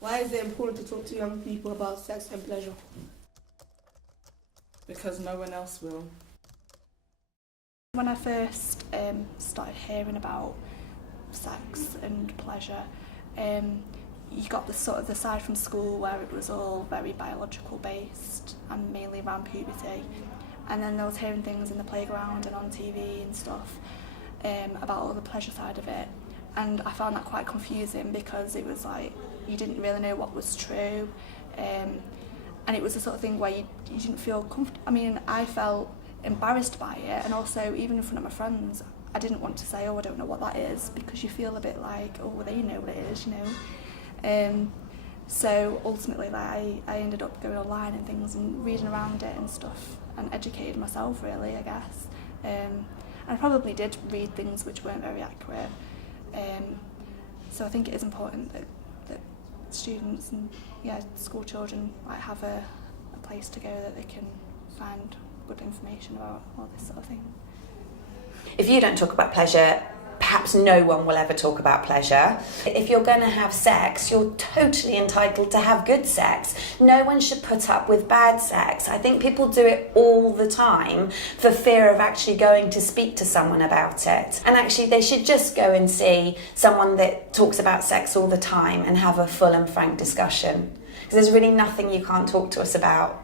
Why is it important to talk to young people about sex and pleasure? Because no one else will. When I first started hearing about sex and pleasure, you got the sort of the side from school where it was all very biological based and mainly around puberty, and then I was hearing things in the playground and on TV and stuff about all the pleasure side of it, and I found that quite confusing because it was like you didn't really know what was true, and it was the sort of thing where you didn't feel comfortable. I mean, I felt embarrassed by it, and also even in front of my friends I didn't want to say, oh, I don't know what that is, because you feel a bit like, oh, well, they know what it is, you know. So ultimately, like, I ended up going online and things and reading around it and stuff and educated myself, really, I guess. And I probably did read things which weren't very accurate. So I think it is important that students and school children like have a place to go that they can find good information about all this sort of thing. If you don't talk about pleasure, perhaps no one will ever talk about pleasure. If you're going to have sex, you're totally entitled to have good sex. No one should put up with bad sex. I think people do it all the time for fear of actually going to speak to someone about it. And actually they should just go and see someone that talks about sex all the time and have a full and frank discussion. Because there's really nothing you can't talk to us about.